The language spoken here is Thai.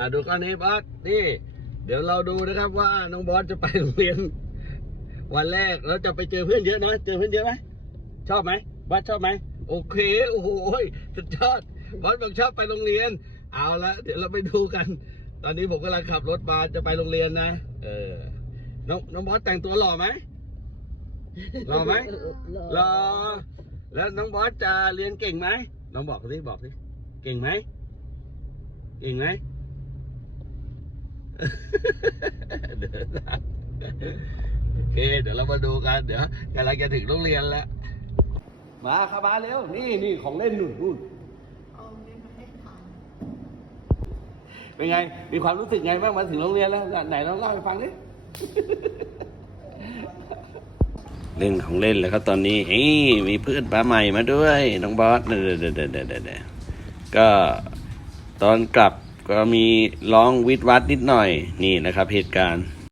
อ่าดูก้อนนี้บอสนี่ เดี๋ยวเราดูนะครับว่าน้องบอสจะไปโรงเรียน วันแรกแล้วจะไปเจอเพื่อนเยอะนะเจอเพื่อนเยอะไหมชอบไหมบอสชอบไหมโอเคโอ้โหสุดยอดบอสบอกชอบไปโรงเรียน เอาละเดี๋ยวเราไปดูกัน ตอนนี้ผมกำลังขับรถมาจะไปโรงเรียนนะ เออน้องน้องบอสแต่งตัวหล่อไหมหล่อไหมหล่อแล้วน้องบอสจะเรียนเก่งไหมน้องบอกสิบอกสิเก่งไหมเก่งไหม เดี๋ยวโอเค เดี๋ยวเรามาดูกัน เดี๋ยวกำลังจะถึงโรงเรียนแล้ว มาครับมาเร็ว นี่นี่ของเล่นนู่นนู่นเป็นไง มีความรู้สึกไงบ้างมาถึงโรงเรียนแล้ว ไหนลองเล่าให้ฟังดิเล่นของเล่นแล้วครับตอนนี้เฮ้มีเพื่อนป้าใหม่มาด้วย น้องบอสเดเดี๋ยวเดี๋ยวเดี๋ยวเดี๋ยวก็ตอนกลับ ก็มีร้องวิทย์วัดนิดหน่อยนี่นะครับเหตุการณ์